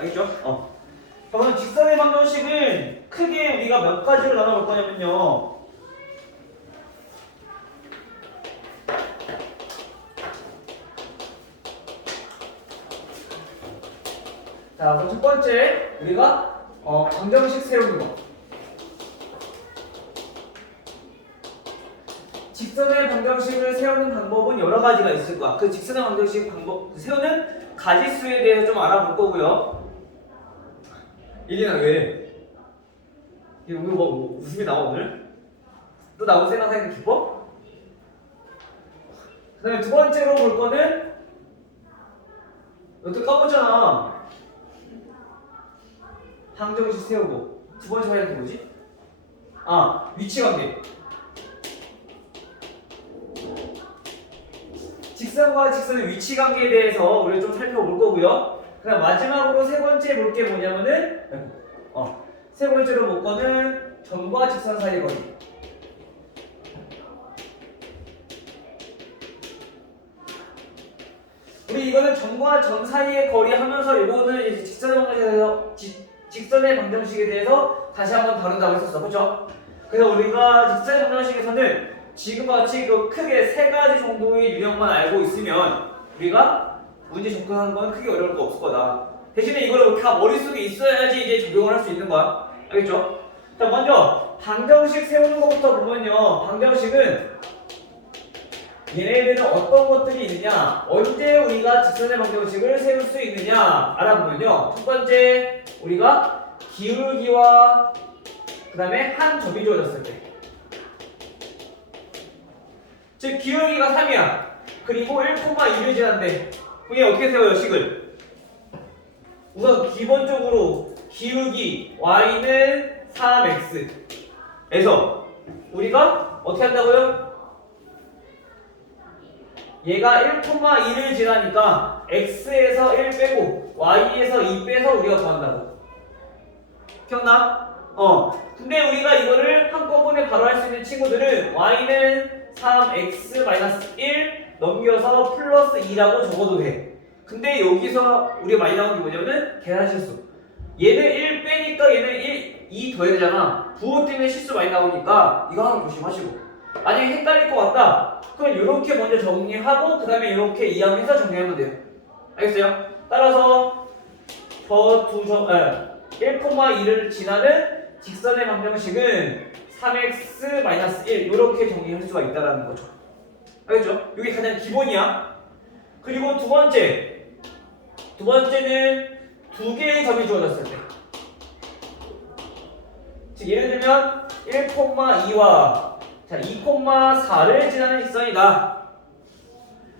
알겠죠? 그러면 직선의 방정식은 크게 우리가 몇 가지로 나눠볼 거냐면요. 자, 그럼 첫 번째 우리가 방정식 세우는 거. 직선의 방정식을 세우는 방법은 여러 가지가 있을 거야. 그 직선의 방정식 방법 세우는 가지수에 대해서 좀 알아볼 거고요. 일리나 왜? 이거 뭐 웃음이 나와 오늘? 또 나올 생각하니까 기뻐? 그 다음에 두 번째로 볼 거는 너도 까먹었잖아. 방정식 세우고 두 번째 해야 될 게 뭐지? 위치관계. 직선과 직선의 위치관계에 대해서 우리가 좀 살펴볼 거고요. 그다음 마지막으로 세 번째 볼 게 뭐냐면은 세 번째로 볼 거는 점과 직선 사이의 거리. 우리 이거는 점과 점 사이의 거리 하면서 이거는 이제 직선의 방정식에 대해서 다시 한번 다룬다고 했었어, 그렇죠? 그래서 우리가 직선의 방정식에서는 지금과 같이 그 크게 세 가지 정도의 유형만 알고 있으면 우리가 문제 접근하는 건 크게 어려울 거 없을 거다. 대신에 이거를 다 머릿속에 있어야지 이제 적용을 할 수 있는 거야. 알겠죠? 자, 먼저 방정식 세우는 것부터 보면요. 방정식은 얘네들은 어떤 것들이 있느냐, 언제 우리가 직선의 방정식을 세울 수 있느냐 알아보면요. 첫 번째, 우리가 기울기와 그 다음에 한 점이 주어졌을 때, 즉 기울기가 3이야. 그리고 1,2를 지났는데 그게 어떻게 세워요, 식을? 우선 기본적으로 기울기 y는 3x에서 우리가 어떻게 한다고요? 얘가 1,2를 지나니까 x에서 1 빼고 y에서 2 빼서 우리가 구한다고. 기억나? 근데 우리가 이거를 한꺼번에 바로 할 수 있는 친구들은 y는 3x-1 넘겨서 플러스 2라고 적어도 돼. 근데 여기서 우리가 많이 나오는 게 뭐냐면은 계산 실수. 얘는 1 빼니까 얘는 2 더해야 되잖아. 부호 때문에 실수 많이 나오니까 이거 하나 조심하시고. 만약에 헷갈릴 것 같다. 그럼 이렇게 먼저 정리하고 그 다음에 이렇게 이항해서 정리하면 돼요. 알겠어요? 따라서 저 두 점, 1,2를 지나는 직선의 방정식은 3x-1 이렇게 정리할 수가 있다는 거죠. 알겠죠? 이게 가장 기본이야. 그리고 두 번째는 두 개의 점이 주어졌을 때, 즉 예를 들면 1,2와 2,4를 지나는 직선이다.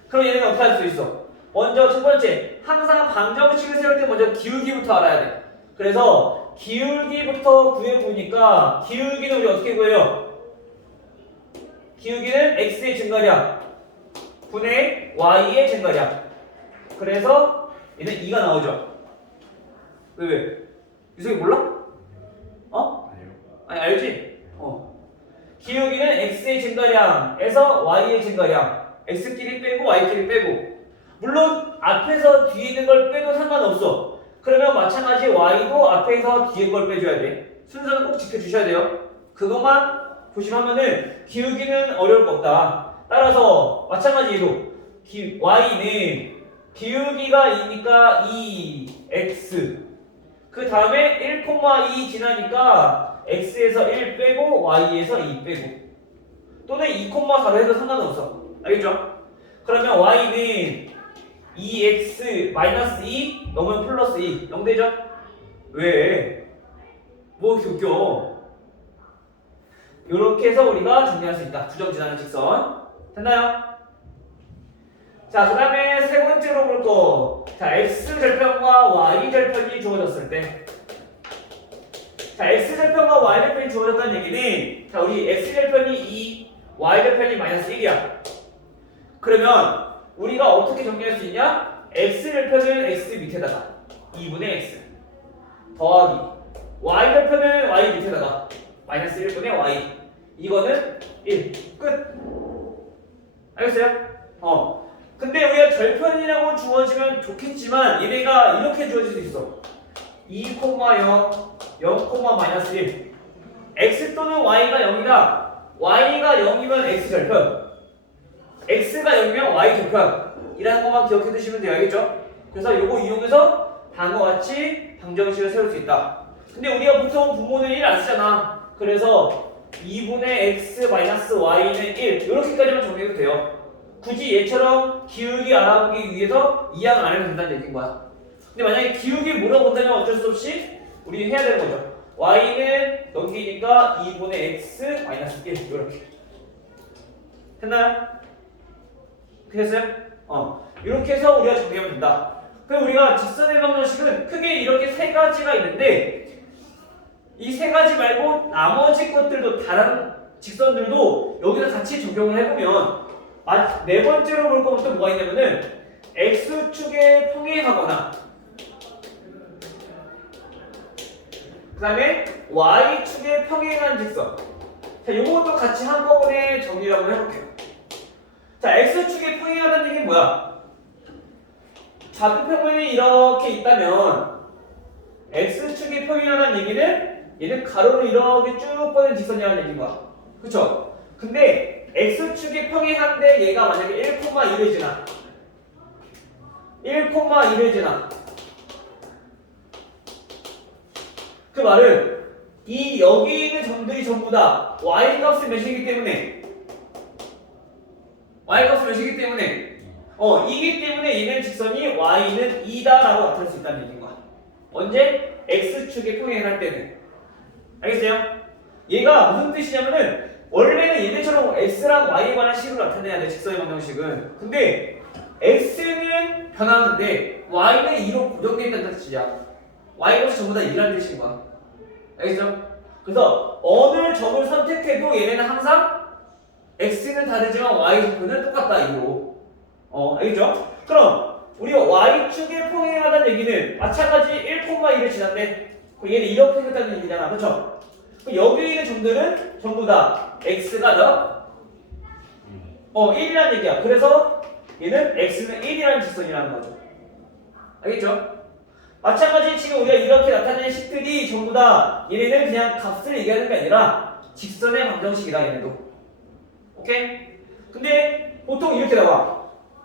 그럼 얘는 어떻게 할 수 있어? 먼저 첫 번째, 항상 방정식을 세울 때 먼저 기울기부터 알아야 돼. 그래서 기울기부터 구해보니까 기울기는 우리 어떻게 구해요? 기울기는 x의 증가량 분의 y의 증가량. 그래서 얘는 2가 나오죠. 왜? 유석이 몰라? 아니 알지? 기울기는 x의 증가량에서 y의 증가량, x끼리 빼고 y끼리 빼고, 물론 앞에서 뒤에 있는 걸 빼도 상관없어. 그러면 마찬가지 y도 앞에서 뒤에 걸 빼줘야 돼. 순서는 꼭 지켜주셔야 돼요. 그것만 조심하면은 기울기는 어려울 거 없다. 따라서 마찬가지로 y는 기울기가 2니까 2x, 그 다음에 1,2 지나니까 x에서 1 빼고 y에서 2 빼고, 또는 2,4로 해도 상관없어. 알겠죠? 그러면 y는 2x-2 넘으면 플러스 2 0 되죠? 왜? 뭐 이렇게 웃겨? 이렇게 해서 우리가 정리할 수 있다. 두 점 지나는 직선. 됐나요? 자, 그 다음에 세 번째로 볼 거. 자, x절편과 y절편이 주어졌을 때, 자, x절편과 y절편이 주어졌다는 얘기는, 자, 우리 x절편이 2, y절편이 마이너스 1이야. 그러면 우리가 어떻게 정리할 수 있냐? x절편은 x 밑에다가 2분의 x 더하기 y절편은 y 밑에다가 마이너스 1분의 y, 이거는 1. 끝. 알겠어요? 근데 우리가 절편이라고 주어지면 좋겠지만 얘네가 이렇게 주어질 수 있어. 2, 0, 0, 마이너스 1. x 또는 y가 0이다. y가 0이면 x 절편. x가 0이면 y 절편. 이라는 것만 기억해 두시면 돼요. 알겠죠? 그래서 요거 이용해서 다음과 같이 방정식을 세울 수 있다. 근데 우리가 보통 분모는 1 안 쓰잖아. 그래서 2분의 x 마이너스 y는 1 이렇게까지만 정리해도 돼요. 굳이 얘처럼 기울기 알아보기 위해서 이항 안 해도 된다는 얘기인 거야. 근데 만약에 기울기 물어본다면 어쩔 수 없이 우리 해야 되는 거죠. y는 넘기니까 2분의 x 마이너스 1 이렇게 했나요? 됐어요? 이렇게 해서 우리가 정리하면 된다. 그럼 우리가 직선의 방정식은 크게 이렇게 세 가지가 있는데 이 세 가지 말고 나머지 것들도 다른 직선들도 여기서 같이 적용을 해보면 네 번째로 볼 것은 또 뭐가 있냐면은 x축에 평행하거나 그 다음에 y축에 평행한 직선. 자, 요것도 같이 한꺼번에 정리를 한번 해볼게요. 자, x축에 평행하다는 얘기는 뭐야? 좌표평면이 이렇게 있다면 x축에 평행하다는 얘기는 얘는 가로로 이렇게 쭉 뻗은 직선이라는 얘기인 거야. 그쵸? 근데 x축이 평행한데 얘가 만약에 1,2를 지나 1,2를 지나 그 말은 이 여기 있는 점들이 전부 다 y 값이 몇이기 때문에 이기 때문에 얘는 직선이 y는 2다 라고 나타낼 수 있다는 얘기인 거야. 언제? x축에 평행할 때는. 알겠어요? 얘가 무슨 뜻이냐면은 원래는 얘네처럼 x랑 y에 관한 식으로 나타내야 돼. 직선의 방정식은. 근데 x는 변하는데 y는 2로 고정되어 있다는 뜻이야. y값이 전부 다 2라는 뜻인 거야. 알겠죠? 그래서 어느 점을 선택해도 얘네는 항상 x는 다르지만 y 좌표는 똑같다 2로. 알겠죠? 그럼 우리가 y축에 평행하다는 얘기는 마찬가지 1,2를 지났네. 얘는 이렇게 생겼다는 얘기잖아. 그렇죠? 여기 있는 점들은 전부 다 x가 더 1이라는 얘기야. 그래서 얘는 x는 1이라는 직선이라는 거죠. 알겠죠? 마찬가지 지금 우리가 이렇게 나타내는 식들이 전부 다 얘네는 그냥 값을 얘기하는 게 아니라 직선의 방정식이다. 얘네도. 오케이? 근데 보통 이렇게 나와.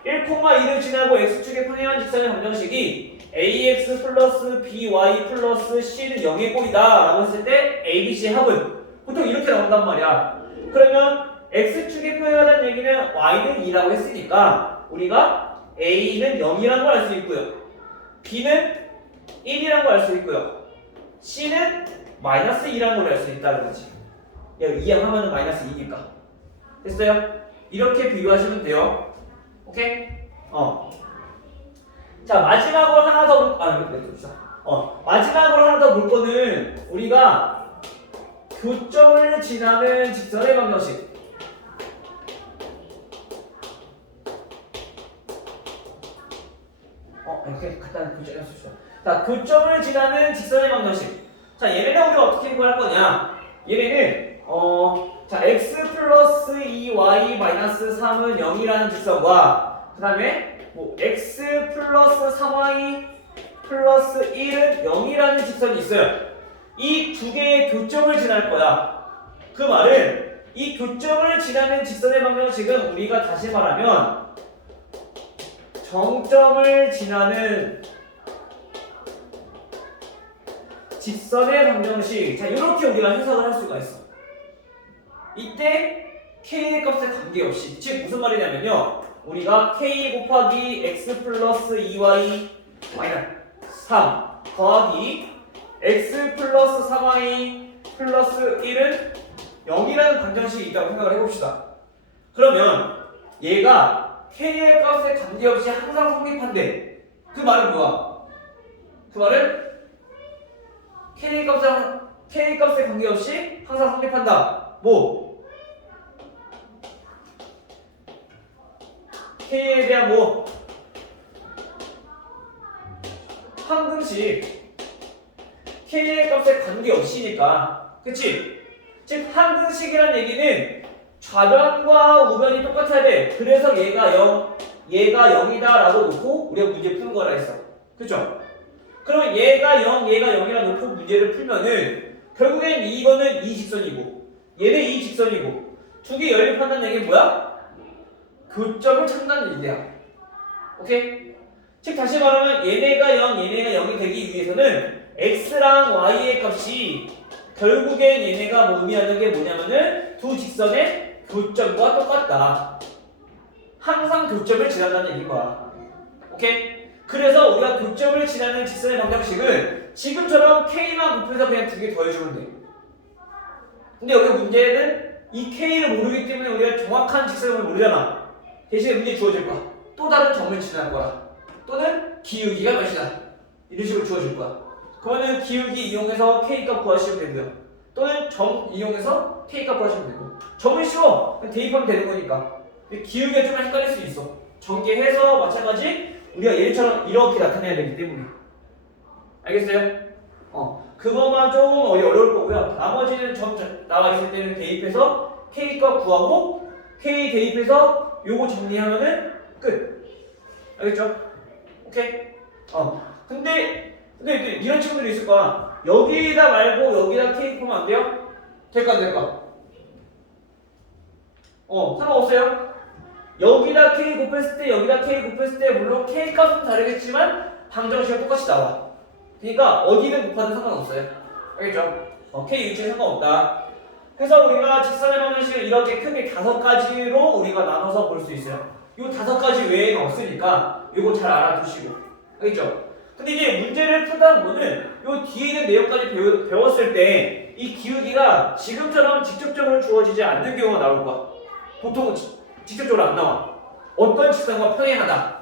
1,2를 지나고 x축에 평행한 직선의 방정식이 ax 플러스 by 플러스 c는 0의 꼴이다 라고 했을 때 a, b, c의 합은 보통 이렇게 나온단 말이야. 그러면 x축에 평행하다는 얘기는 y는 2라고 했으니까 우리가 a는 0이라는 걸 알 수 있고요, b는 1이라는 걸 알 수 있고요, c는 마이너스 2라는 걸 알 수 있다는 거지. 이항하면 마이너스 2니까. 됐어요? 이렇게 비교하시면 돼요. 오케이? 자, 마지막으로 하나 더 마지막으로 하나 더 볼 거는 우리가 교점을 지나는 직선의 방정식. 이렇게 간단히 교점을 씁시다. 자, 교점을 지나는 직선의 방정식. 자, 얘네는 우리가 어떻게 해석할 거냐? 얘네는 자, x 플러스 2y 마이너스 3은 0이라는 직선과 그 다음에 x 플러스 3y 플러스 1은 0이라는 직선이 있어요. 이 두 개의 교점을 지날 거야. 그 말은 이 교점을 지나는 직선의 방정식은 우리가 다시 말하면 정점을 지나는 직선의 방정식. 자, 이렇게 우리가 해석을 할 수가 있어. 이때 k의 값에 관계없이, 즉 무슨 말이냐면요, 우리가 k 곱하기 x 플러스 2y 마이너스 3 더하기 x 플러스 3y 플러스 1은 0이라는 방정식이 있다고 생각을 해봅시다. 그러면 얘가 k의 값에 관계없이 항상 성립한대. 그 말은 뭐야? 그 말은 k의 값에 관계없이 항상 성립한다. 뭐? k에 대한 항등식 k의 값에 관계없이니까, 그치? 즉 항등식이란 얘기는 좌변과 우변이 똑같아야 돼. 그래서 얘가 0, 얘가 0이다 라고 놓고 우리가 문제 푸는 거라 했어. 그쵸? 그러면 얘가 0, 얘가 0이라 놓고 문제를 풀면은 결국엔 이거는 이 직선이고 얘는 이 직선이고 두 개 연립한다는 얘기는 뭐야? 교점을 찾는다는 얘기야. 오케이? 즉 다시 말하면 얘네가 0, 얘네가 0이 되기 위해서는 x랑 y의 값이 결국엔 얘네가 뭐 의미하는 게 뭐냐면은 두 직선의 교점과 똑같다. 항상 교점을 지난다는 얘기인 거야. 오케이? 그래서 우리가 교점을 지나는 직선의 방정식은 지금처럼 k만 곱해서 그냥 두 개 더해주면 돼. 근데 여기 문제는 이 k를 모르기 때문에 우리가 정확한 직선을 모르잖아. 대신에 문제 주어질 거야. 또 다른 점을 지날 거라. 또는 기울기가 몇이다. 이런 식으로 주어질 거야. 그러면 기울기 이용해서 k값 구하시면 되고요. 또는 점 이용해서 k값 구하시면 되고. 점은 쉬워. 그냥 대입하면 되는 거니까. 기울기가 좀 헷갈릴 수 있어. 전개해서 마찬가지 우리가 얘처럼 이렇게 나타내야 되기 때문에. 알겠어요? 그거만 좀 어려울 거고요. 나머지는 점 나와 있을 때는 대입해서 k값 구하고 k 대입해서 요거 정리하면은 끝. 알겠죠? 오케이? 근데 이런 친구들이 있을 거야. 여기다 말고 여기다 k 보면 안 돼요? 될까 안 될까? 상관없어요. 여기다 k 곱했을 때 여기다 k 곱했을 때 물론 k 값은 다르겠지만 방정식은 똑같이 나와. 그러니까 어디든 곱하든 상관없어요. 알겠죠? k 위치에 상관없다. 그래서 우리가 직선의 방정식을 이렇게 크게 5가지로 우리가 나눠서 볼 수 있어요. 이 5가지 외에는 없으니까 이거 잘 알아두시고. 알겠죠? 근데 이제 문제를 풀다 보면은 이 뒤에 있는 내용까지 배웠을 때 이 기울기가 지금처럼 직접적으로 주어지지 않는 경우가 나올 거야. 보통은 직접적으로 안 나와. 어떤 직선과 평행하다.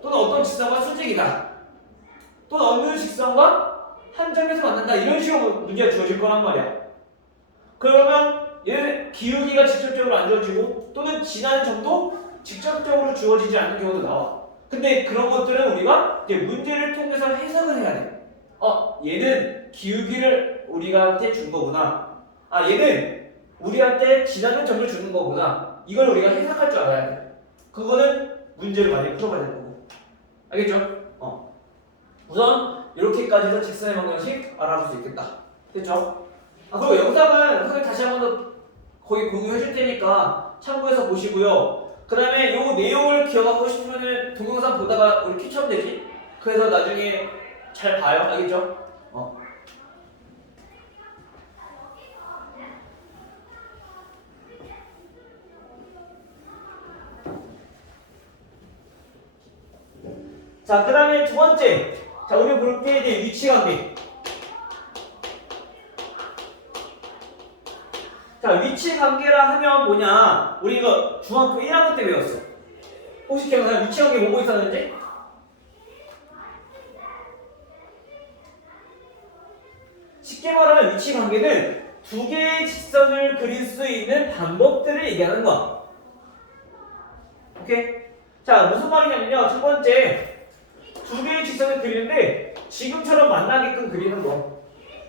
또는 어떤 직선과 수직이다. 또는 어느 직선과 한 점에서 만난다. 이런 식으로 문제가 주어질 거란 말이야. 그러면 얘는 기울기가 직접적으로 안 주어지고 또는 지나는 점도 직접적으로 주어지지 않는 경우도 나와. 근데 그런 것들은 우리가 이제 문제를 통해서 해석을 해야 돼. 얘는 기울기를 우리한테 준 거구나. 얘는 우리한테 지나는 점을 주는 거구나. 이걸 우리가 해석할 줄 알아야 돼. 그거는 문제를 많이 풀어봐야 되는 거고. 알겠죠? 우선 이렇게까지 해서 직선의 방정식 알아볼 수 있겠다. 됐죠? 그리고 영상은 선생님 다시 한 번 더 거기 공유해 줄 테니까 참고해서 보시고요. 그 다음에 요 내용을 기억하고 싶으면 동영상 보다가 우리 큐처럼 되지? 그래서 나중에 잘 봐요. 알겠죠? 자, 그 다음에 두 번째. 자, 우리 볼 게 이제 위치관계. 자, 위치관계라 하면 뭐냐? 우리 이거 중학교 1학년 때 배웠어. 혹시 기억나요? 위치관계 뭐고 있었는지? 쉽게 말하면 위치관계는 두 개의 직선을 그릴 수 있는 방법들을 얘기하는 거야. 오케이? 자, 무슨 말이냐면요. 첫 번째. 두 개의 직선을 그리는데 지금처럼 만나게끔 그리는 거.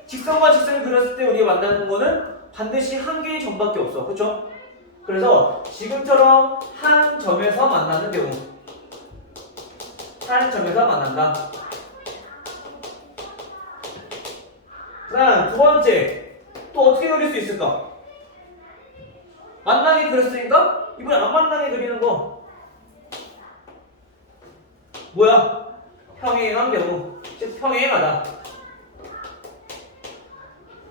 직선과 직선을 그렸을 때 우리가 만나는 거는 반드시 한 개의 점밖에 없어. 그렇죠? 그래서 지금처럼 한 점에서 만나는 경우. 한 점에서 만난다. 그다음 두 번째. 또 어떻게 그릴 수 있을까? 만나게 그렸으니까 이번에 안 만나게 그리는 거. 뭐야? 평행한 경우, 즉 평행하다.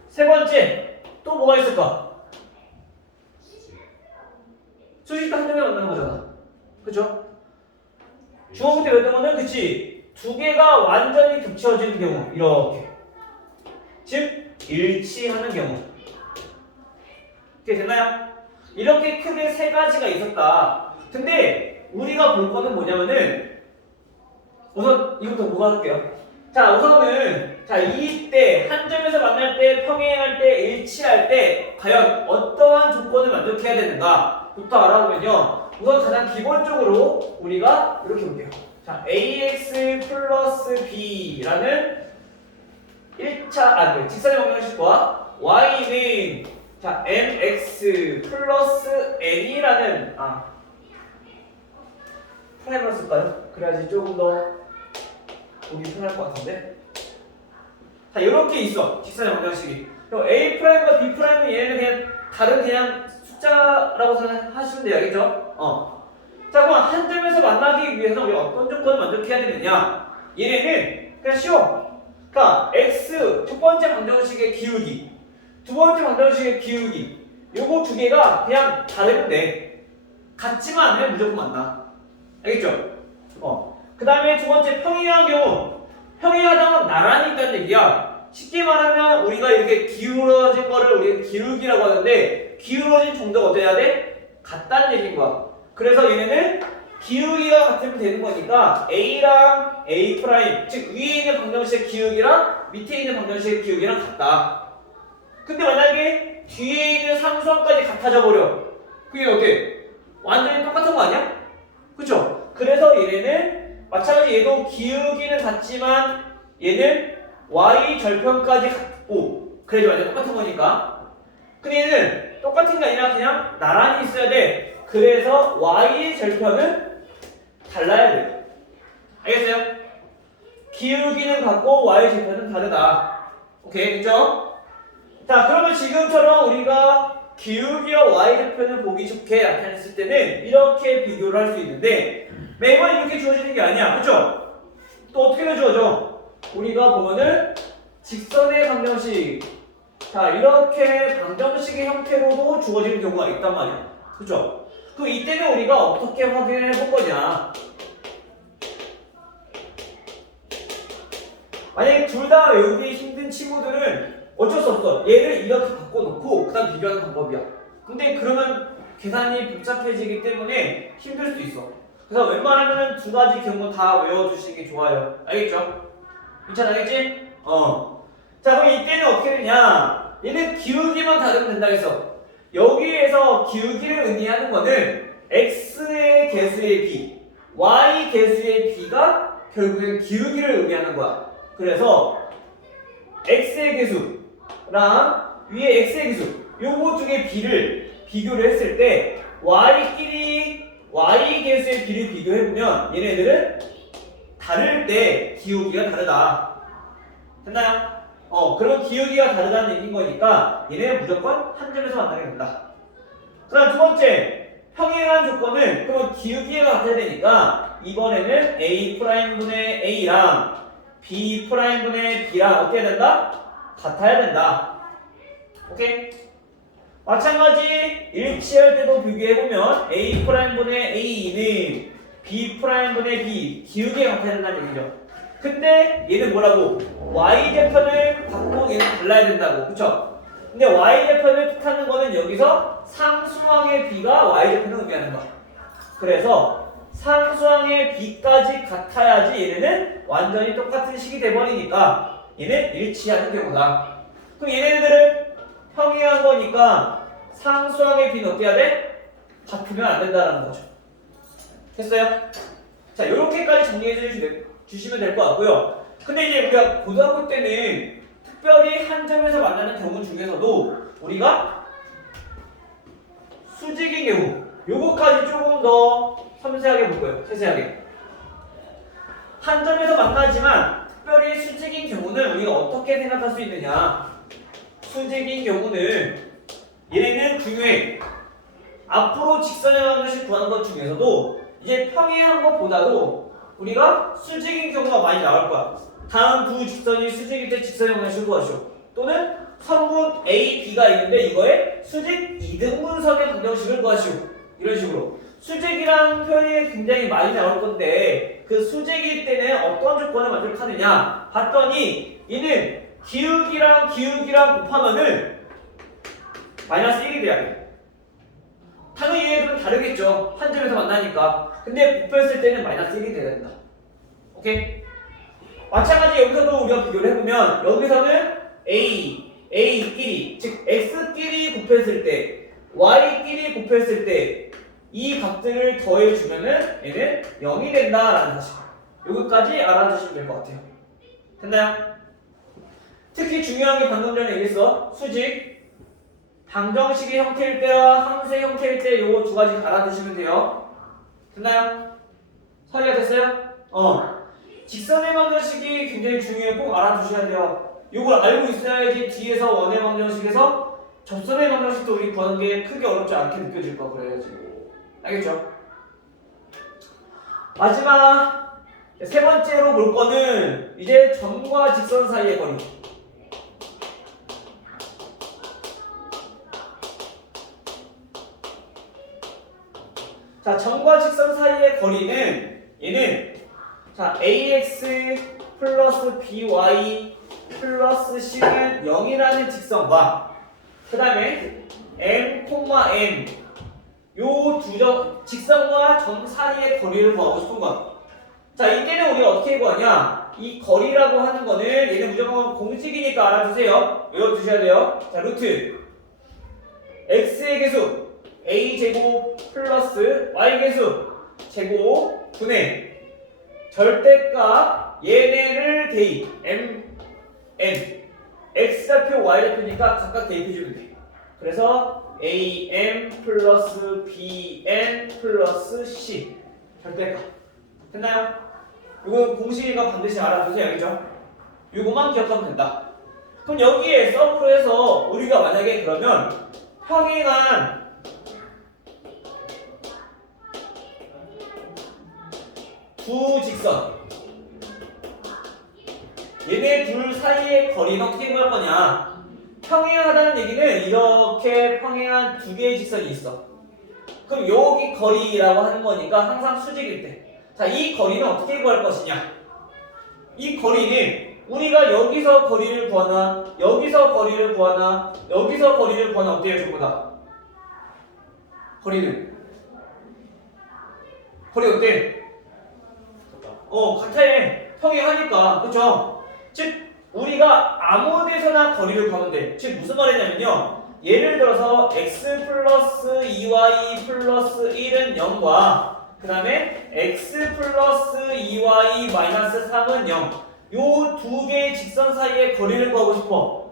세 번째, 또 뭐가 있을까? 수직도 한 점에 만나는 거잖아. 그쵸? 중학교 때 배웠던 거는 그치? 두 개가 완전히 겹쳐지는 경우, 이렇게. 즉, 일치하는 경우. 이렇게 됐나요? 이렇게 크게 세 가지가 있었다. 근데 우리가 볼 거는 뭐냐면은 우선 이것부터 뭐가 할게요. 자, 우선은 이때 한 점에서 만날 때, 평행할 때, 일치할 때 과연 어떠한 조건을 만족해야 되는가부터 알아보면요. 우선 가장 기본적으로 우리가 이렇게 볼게요. 자, ax 플러스 b라는 1차 직선의 방정식과 y는 mx 플러스 n이라는 프라임을 쓸까요? 그래야지 조금 더 보기 편할 것 같은데. 자, 이렇게 있어. 직선의 방정식이. 그럼 A 프라임과 B 프라임은 얘는 그냥 다른 그냥 숫자라고 생각하시면 돼요. 알겠죠? 자, 그럼 한 점에서 만나기 위해서 우리 어떤 조건을 만족해야 되느냐? 얘네는 그냥 쉬워. 그러니까 X 첫 번째 방정식의 기울기, 두 번째 방정식의 기울기, 요거 두 개가 그냥 다르면 돼. 같지만 않으면 무조건 만나. 알겠죠? 그 다음에 두 번째 평이한 경우, 평이하다면 나란히 있다는 얘기야. 쉽게 말하면 우리가 이렇게 기울어진 거를 우리가 기울기라고 하는데, 기울어진 정도가 어때야 돼? 같다는 얘기인 거야. 그래서 얘네는 기울기가 같으면 되는 거니까 A랑 A 프라임, 즉 위에 있는 방정식의 기울기랑 밑에 있는 방정식의 기울기랑 같다. 근데 만약에 뒤에 있는 상수항까지 같아져 버려. 그게 어때? 완전히 똑같은 거 아니야? 그쵸? 그래서 얘네는 마찬가지 얘도 기울기는 같지만 얘는 y 절편까지 같고, 그래야지 완전 똑같은 거니까. 근데 얘는 똑같은 게 아니라 그냥 나란히 있어야 돼. 그래서 y의 절편은 달라야 돼. 알겠어요? 기울기는 같고 y의 절편은 다르다. 오케이, 그죠? 자, 그러면 지금처럼 우리가 기울기와 y 절편을 보기 좋게 나타냈을 때는 이렇게 비교를 할 수 있는데, 매번 이렇게 주어지는 게 아니야. 그쵸? 또 어떻게 주어져? 우리가 보면은 직선의 방정식, 자, 이렇게 방정식의 형태로도 주어지는 경우가 있단 말이야. 그쵸? 그럼 이때는 우리가 어떻게 확인을 해볼 거냐? 만약에 둘 다 외우기 힘든 친구들은 어쩔 수 없어. 얘를 이렇게 바꿔놓고 그 다음 비교하는 방법이야. 근데 그러면 계산이 복잡해지기 때문에 힘들 수도 있어. 그래서 웬만하면 두 가지 경우 다 외워주시는 게 좋아요. 알겠죠? 괜찮아겠지? 자, 그럼 이때는 어떻게 되냐? 얘는 기울기만 다르면 된다 해서 여기에서 기울기를 의미하는 거는 x의 개수의 b, y 개수의 b가 결국엔 기울기를 의미하는 거야. 그래서 x의 개수랑 위에 x의 개수, 요거 두 개의 b를 비교를 했을 때 y끼리 y 개수의 b를 비교해보면 얘네들은 다를 때 기울기가 다르다. 됐나요? 그럼 기울기가 다르다는 얘기인 거니까 얘네는 무조건 한 점에서 만나게 된다. 그 다음 두 번째, 평행한 조건은 그럼 기울기가 같아야 되니까 이번에는 A'분의 A랑 B'분의 B랑 어떻게 해야 된다? 같아야 된다. 오케이? 마찬가지 일치할 때도 비교해보면 A'분의 A는 B'분의 B, 기울기가 같아야 된다는 얘기죠. 근데 얘는 뭐라고? y좌편을 받고 얘는 달라야 된다고. 그쵸? 근데 y좌편을 뜻하는 거는 여기서 상수항의 b가 y좌편을 의미하는 거야. 그래서 상수항의 b까지 같아야지 얘네는 완전히 똑같은 식이 돼버리니까 얘는 일치하는 경우다. 그럼 얘네들은 평이한 거니까 상수항의 b는 어떻게 해야 돼? 같으면 안 된다라는 거죠. 됐어요? 자, 요렇게까지 정리해 주시면 될 것 같고요. 근데 이제 우리가 고등학교 때는 특별히 한 점에서 만나는 경우 중에서도 우리가 수직인 경우, 요거까지 조금 더 섬세하게 볼 거예요. 세세하게. 한 점에서 만나지만 특별히 수직인 경우는 우리가 어떻게 생각할 수 있느냐? 수직인 경우는 얘네는 중요해. 앞으로 직선의 방정식 구하는 것 중에서도 이제 평행한 것보다도 우리가 수직인 경우가 많이 나올 거야. 다음 두 직선이 수직일 때 직선의 방정식을 구하시오. 또는 선분 A, B가 있는데 이거에 수직 이등분선의 방정식을 구하시오. 이런 식으로. 수직이라는 표현이 굉장히 많이 나올 건데 그 수직일 때는 어떤 조건을 만족하느냐 봤더니 얘는 기울기랑 곱하면은 마이너스 1이 돼야 돼. 당연히 얘들은 다르겠죠. 한 점에서 만나니까. 근데 곱했을 때는 마이너스 1이 돼야 된다. 오케이? 마찬가지 여기서도 우리가 비교를 해보면 여기서는 A끼리 즉 X끼리 곱했을 때 Y끼리 곱했을 때 이 값들을 더해주면은 얘는 0이 된다라는 사실. 여기까지 알아두시면 될 것 같아요. 됐나요? 특히 중요한 게 방금 전에 얘기했어. 수직 방정식의 형태일 때와 함수의 형태일 때 요거 두 가지 알아두시면 돼요. 됐나요? 처리가 됐어요? 직선의 방정식이 굉장히 중요해. 꼭 알아두셔야 돼요. 이걸 알고 있어야지 뒤에서 원의 방정식에서 접선의 방정식도 우리 구하는 게 크게 어렵지 않게 느껴질 거 그래야지. 알겠죠? 마지막 세 번째로 볼 거는 이제 점과 직선 사이의 거리. 자, 점과 직선 사이의 거리는 얘는 자 ax 플러스 by 플러스 c는 0이라는 직선과 그 다음에 m, n 요 두 직선과 점 사이의 거리를 구하고 싶은 것. 자, 이때는 우리가 어떻게 구하냐? 이 거리라고 하는 거는 얘는 무조건 공식이니까 알아두세요. 외워두셔야 돼요. 자, 루트 x의 개수 a제곱 플러스 y개수 제곱 분의 절대값 얘네를 대입 m, n x좌표 y좌표니까 각각 대입해주면 돼. 그래서 am 플러스 bn 플러스 c 절대값 됐나요? 이건 공식이니까 반드시 알아두세요. 알겠죠? 이거만 기억하면 된다. 그럼 여기에 서브로 해서 우리가 만약에 그러면 평행한 두 직선 얘네 둘 사이의 거리는 어떻게 구할 거냐? 평행하다는 얘기는 이렇게 평행한 두 개의 직선이 있어. 그럼 여기 거리라고 하는 거니까 항상 수직일 때. 자, 이 거리는 어떻게 구할 것이냐? 이 거리는 우리가 여기서 거리를 구하나, 여기서 거리를 구하나, 여기서 거리를 구하나 어때요, 전부 다? 거리는? 거리 어때? 같아. 평행하니까. 그쵸? 즉, 우리가 아무 데서나 거리를 구하면 돼. 즉, 무슨 말이냐면요. 예를 들어서 x 플러스 2y 플러스 1은 0과 그 다음에 x 플러스 2y 마이너스 3은 0. 요 두 개의 직선 사이의 거리를 구하고 싶어.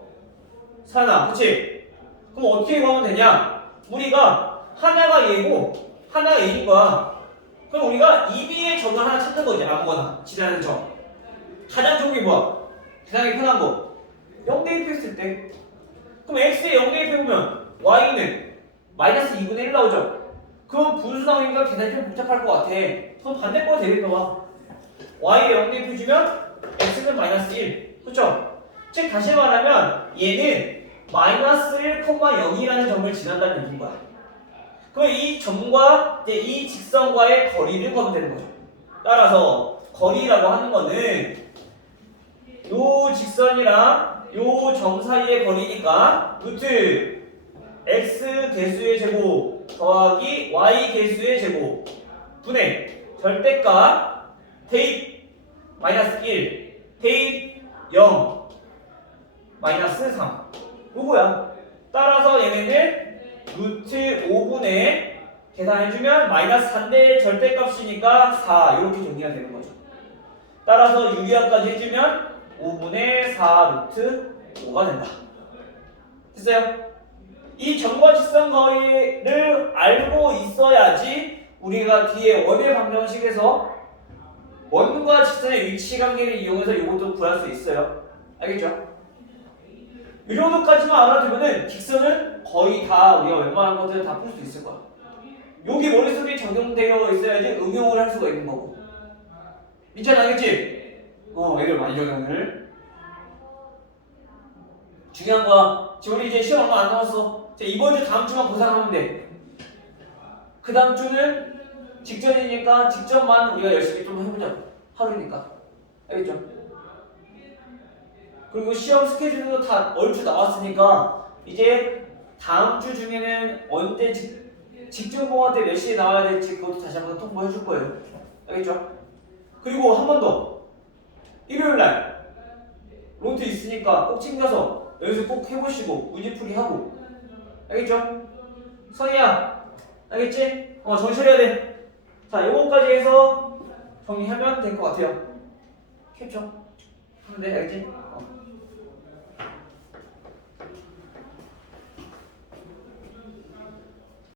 사나, 그치? 그럼 어떻게 구하면 되냐? 우리가 하나가 얘고 하나가 a인 거야. 그럼 우리가 2b의 점을 하나 찾는 거지. 아무거나 지나는 점. 가장 좋은 게 뭐야? 가장 편한 거 0 대입했을 때. 그럼 x에 0 대입해보면 y는 마이너스 2분의 1 나오죠. 그럼 분수상이니까 계산이 좀 복잡할 것 같아. 그럼 반대거로 대입해봐. y에 0 대입해주면 x는 마이너스 1. 그쵸? 즉 다시 말하면 얘는 마이너스 1,0이라는 점을 지난다는 얘기인 거야. 그럼 이 점과 이 직선과의 거리를 구하면 되는 거죠. 따라서 거리라고 하는 거는 요 직선이랑 요 점 사이의 거리니까 루트 x 개수의 제곱 더하기 y 개수의 제곱 분의 절대값 대입 마이너스 1 대입 0 마이너스 3 요거야. 따라서 얘네는 루트 5분의 계산해주면 마이너스 3대 절대값이니까 4 이렇게 정리가 되는 거죠. 따라서 유리화까지 해주면 5분의 4 루트 5가 된다. 됐어요? 이 점과 직선 거리를 알고 있어야지 우리가 뒤에 원의 방정식에서 원과 직선의 위치 관계를 이용해서 이것도 구할 수 있어요. 알겠죠? 이 정도까지만 알아두면은 직선은 거의 다 우리가 웬만한 것들을 다 풀 수 있을 거야. 여기 머릿속에 적용되어 있어야지 응용을 할 수가 있는 거고. 민찬 알겠지? 애들 많이 적용을. 중요한 거야. 지금 우리 이제 시험 얼마 안 남았어. 이번 주 다음 주만 고생하면 돼. 그 다음 주는 직전이니까 직전만 우리가 열심히 좀 해보자. 하루니까. 알겠죠? 그리고 시험 스케줄도 다 얼추 나왔으니까 이제 다음 주 중에는 언제 직전공화 때 몇 시에 나와야 될지 그것도 다시 한번 통보해 줄 거예요. 알겠죠? 그리고 한 번 더. 일요일날 론트 있으니까 꼭 챙겨서 연습 꼭 해보시고 문제풀이 하고. 알겠죠? 선이야 알겠지? 정신 차려야 돼. 자, 요거까지 해서 정리하면 될 것 같아요. 캡처 하면 돼. 알겠지?